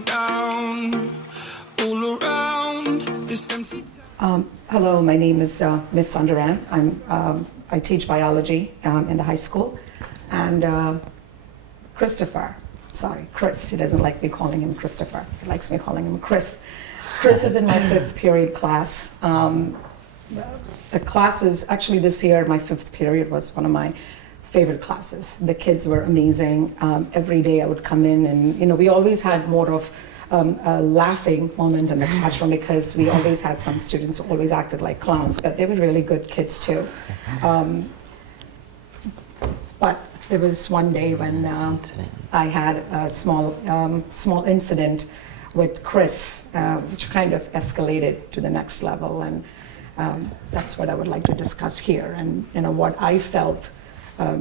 falling down all around this empty town. Hello, my name is Miss Sundaram. I teach biology in the high school. And Chris, he doesn't like me calling him Christopher. He likes me calling him Chris. Chris is in my 5th period class. The class is actually this year, my 5th period was one of my favorite classes. The kids were amazing. Every day I would come in and, we always had more of laughing moments in the classroom because we always had some students who always acted like clowns, but they were really good kids too. But there was one day when I had a small incident with Chris, which kind of escalated to the next level, and that's what I would like to discuss here, and what I felt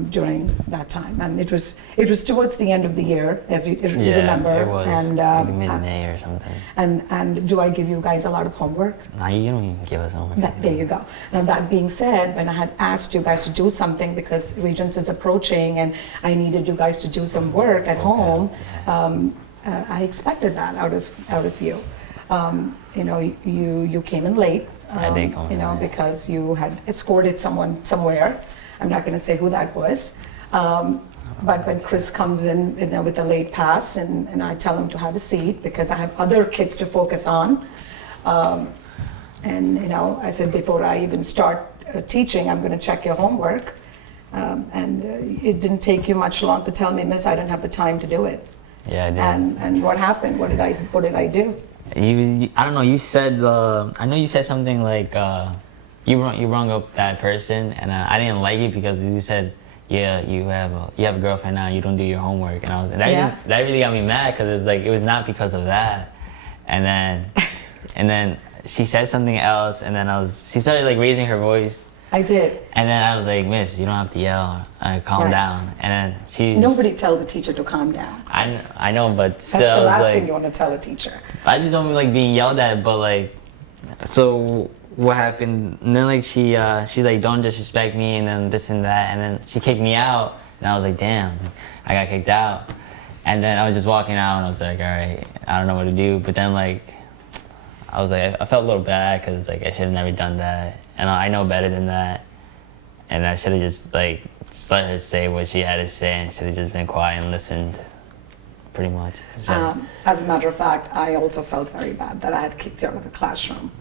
during that time. And it was towards the end of the year, as you remember. It was. And it was mid-May or something. And do I give you guys a lot of homework? No, you don't even give us homework. There you go. Now that being said, when I had asked you guys to do something because Regents is approaching and I needed you guys to do some work at home, I expected that out of you. You came in late. I did come in late. Because you had escorted someone somewhere. I'm not going to say who that was. But when Chris comes in, with a late pass, and I tell him to have a seat because I have other kids to focus on. I said, before I even start teaching, I'm going to check your homework. It didn't take you much long to tell me, Miss, I don't have the time to do it. Yeah, I did. And what happened? What did I do? I don't know. You said I know you said something like you rung up that person, and I didn't like it because you said, yeah, you have a girlfriend now. You don't do your homework, and that really got me mad because it's like it was not because of that, and then she said something else, and then she started like raising her voice. I did. And then I was like, Miss, you don't have to yell. Calm down. And then Nobody tells a teacher to calm down. I know, but still, that's the last like, thing you want to tell a teacher. I just don't like being yelled at, but like, so what happened? And then like she's like, don't disrespect me, and then this and that, and then she kicked me out, and I was like, damn, I got kicked out. And then I was just walking out, and I was like, all right, I don't know what to do. But then like, I was like, I felt a little bad because like I should have never done that. And I know better than that. And I should have just let her say what she had to say and should have just been quiet and listened, pretty much. So. As a matter of fact, I also felt very bad that I had kicked you out of the classroom.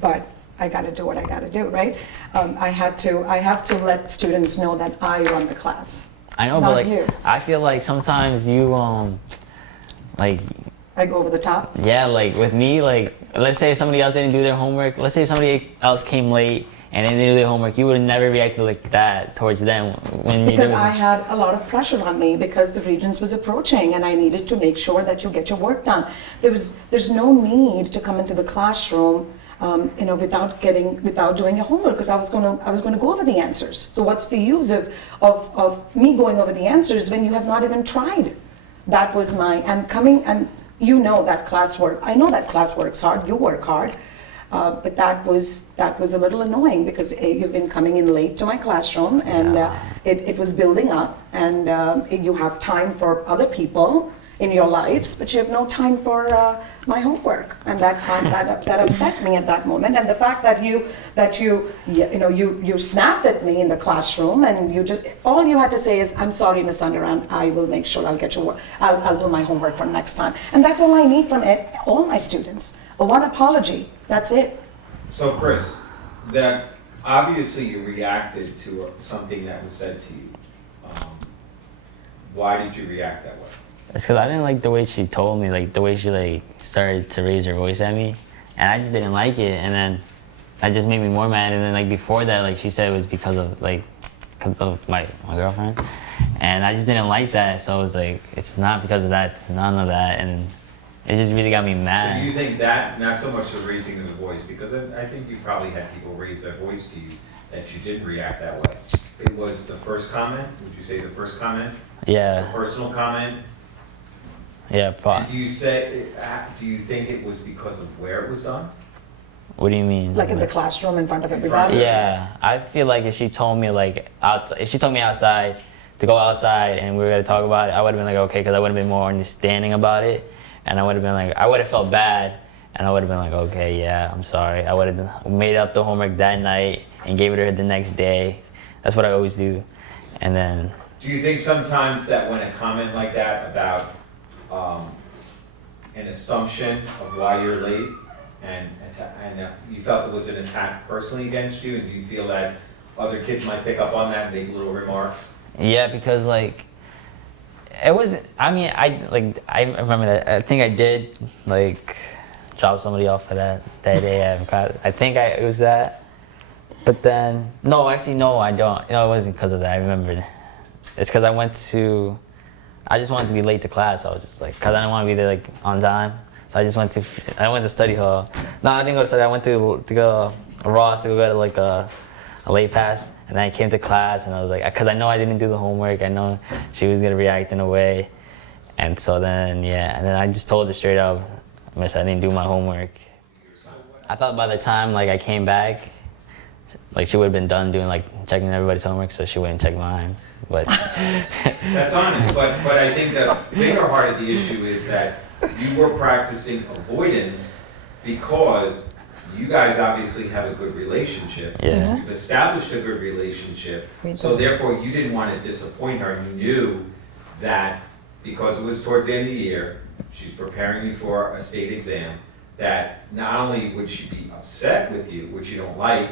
But I got to do what I got to do, right? I have to let students know that I run the class. I know, not but like, you. I feel like sometimes you, like, I go over the top? Yeah, like with me, like, let's say if somebody else didn't do their homework, let's say if somebody else came late and they didn't do their homework, you would have never reacted like that towards them when because I had a lot of pressure on me because the Regents was approaching and I needed to make sure that you get your work done. There's no need to come into the classroom without doing your homework because I was going to go over the answers. So what's the use of me going over the answers when you have not even tried? That was that classwork. I know that classwork's hard. You work hard, but that was a little annoying because you've been coming in late to my classroom, and it was building up. And you have time for other people in your lives, but you have no time for my homework, and that upset me at that moment. And the fact that you snapped at me in the classroom, and all you had to say is, "I'm sorry, Miss Sundaram. I will make sure I'll get your work. I'll do my homework for next time." And that's all I need from all my students. One apology. That's it. So, Chris, that obviously you reacted to something that was said to you. Why did you react that way? It's because I didn't like the way she told me, like the way she like started to raise her voice at me, and I just didn't like it. And then that just made me more mad. And then like before that, like she said it was because of my girlfriend, and I just didn't like that. So it was like, it's not because of that, it's none of that, and it just really got me mad. So you think that, not so much the raising of the voice, because I think you probably had people raise their voice to you, that you didn't react that way. It was the first comment. Would you say the first comment? Yeah. The personal comment. Yeah, and do you think it was because of where it was done? What do you mean? Like in the classroom in front of everybody? Yeah, I feel like if she told me outside to go outside and we were gonna talk about it, I would have been like, okay, because I would have been more understanding about it. and I would have been like, I would have felt bad, and I would have been like, okay, yeah, I'm sorry. I would have made up the homework that night and gave it to her the next day. That's what I always do. And then. Do you think sometimes that when a comment like that about an assumption of why you're late, and you felt it was an attack personally against you, and do you feel that other kids might pick up on that and make little remarks? Yeah, because like, it was, I mean, I remember that, I think I did like drop somebody off for that day in class. I think it was that, but then, no, actually, no, I don't. No, it wasn't because of that, I remembered. It's because I just wanted to be late to class. I was just like, because I didn't want to be there like on time. So I went to study hall. No, I didn't go to study. I went to go Ross to go to like a late pass. And then I came to class and I was like, because I know I didn't do the homework. I know she was going to react in a way. And so then, yeah, and then I just told her straight up, Miss, I didn't do my homework. I thought by the time like I came back, like she would have been done doing like checking everybody's homework, so she wouldn't check mine. But that's honest. But I think the bigger part of the issue is that you were practicing avoidance because you guys obviously have a good relationship. Yeah. You've established a good relationship. So therefore you didn't want to disappoint her. You knew that because it was towards the end of the year, she's preparing you for a state exam, that not only would she be upset with you, which you don't like,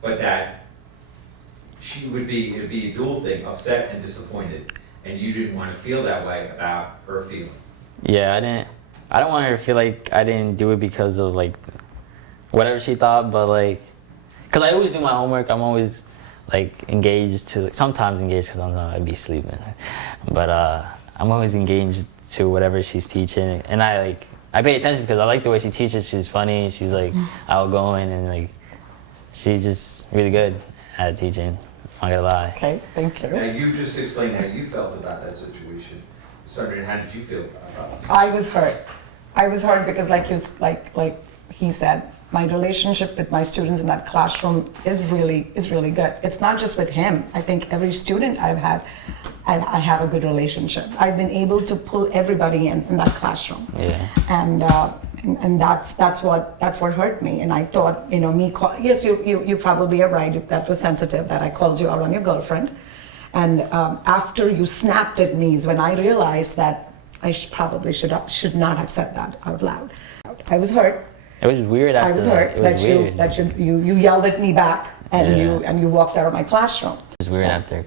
but that it'd be a dual thing, upset and disappointed. And you didn't want to feel that way about her feeling. Yeah, I don't want her to feel like I didn't do it because of like whatever she thought, but like, cause I always do my homework. I'm always like engaged to, sometimes engaged because sometimes I'd be sleeping, but I'm always engaged to whatever she's teaching, and I pay attention because I like the way she teaches. She's funny, she's like outgoing, and like she's just really good at teaching. I'm not gonna lie. Okay, thank you. Now you just explained how you felt about that situation. Sandra, how did you feel about it? I was hurt. I was hurt because like he said, my relationship with my students in that classroom is really good. It's not just with him. I think every student I've had, I have a good relationship. I've been able to pull everybody in that classroom. Yeah. And that's what hurt me. And I thought, yes, you probably are right. That was sensitive that I called you out on your girlfriend. And after you snapped at me is when I realized that I probably should not have said that out loud. I was hurt. It was weird after I was hurt that you yelled at me back and you walked out of my classroom. It was weird after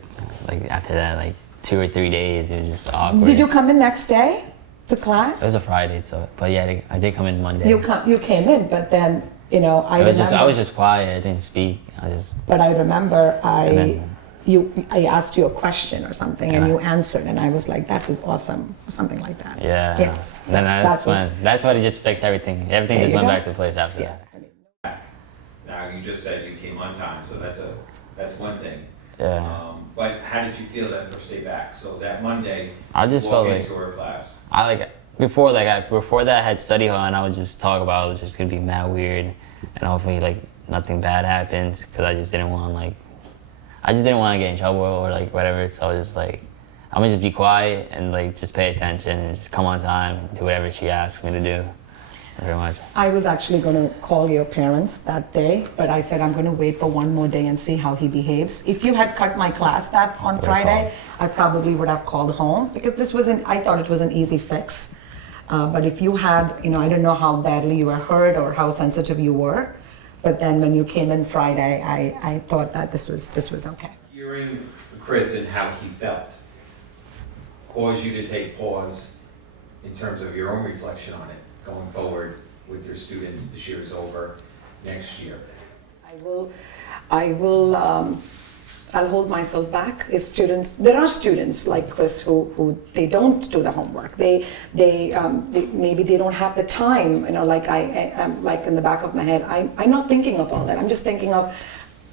that, like 2 or 3 days. It was just awkward. Did you come in next day to class? It was a Friday, but yeah, I did come in Monday. You came in, but then I was just quiet. I didn't speak. But I remember I asked you a question or something, and you answered, and I was like, "That was awesome," or something like that. Yeah. Yes. And then that's when it just fixed everything. Everything just went back to place after that. Now you just said you came on time, so that's one thing. Yeah. But how did you feel that first day back? So that Monday, I just felt like into her class. Before that I had study hall, and I would just talk about it was just gonna be mad weird, and hopefully like nothing bad happens, because I just didn't want to get in trouble or like whatever. So I was just like, I'm gonna just be quiet and like just pay attention and just come on time and do whatever she asks me to do. Very much. I was actually going to call your parents that day, but I said I'm going to wait for one more day and see how he behaves. If you had cut my class on Friday, I probably would have called home, because I thought it was an easy fix. But if you had, I don't know how badly you were hurt or how sensitive you were, but then when you came in Friday, I thought that this was okay. Hearing Chris and how he felt caused you to take pause in terms of your own reflection on it going forward with your students. This year is over. Next year, I'll hold myself back. If there are students like Chris who they don't do the homework. They maybe they don't have the time. Like I'm like in the back of my head, I'm not thinking of all that. I'm just thinking of,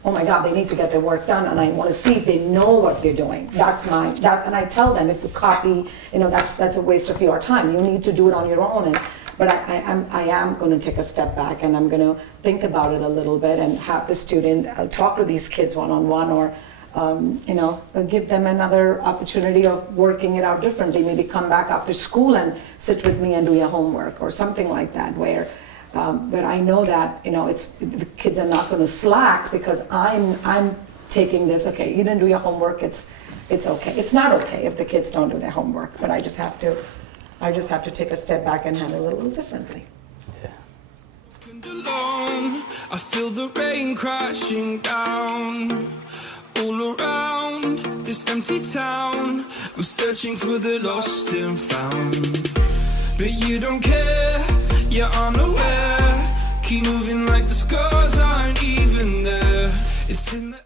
oh my God, they need to get their work done, and I want to see if they know what they're doing. And I tell them, if you copy, that's a waste of your time. You need to do it on your own. But I am going to take a step back, and I'm going to think about it a little bit and have the student, I'll talk to these kids one-on-one, or give them another opportunity of working it out differently. Maybe come back after school and sit with me and do your homework or something like that, where but I know that, the kids are not going to slack because I'm taking this, okay, you didn't do your homework, it's okay. It's not okay if the kids don't do their homework, but I just have to take a step back and handle it a little differently. Alone, I feel the rain crashing down all around this empty town. I'm searching for the lost and found, but you don't care, you're unaware. Keep moving like the scars aren't even there. It's in the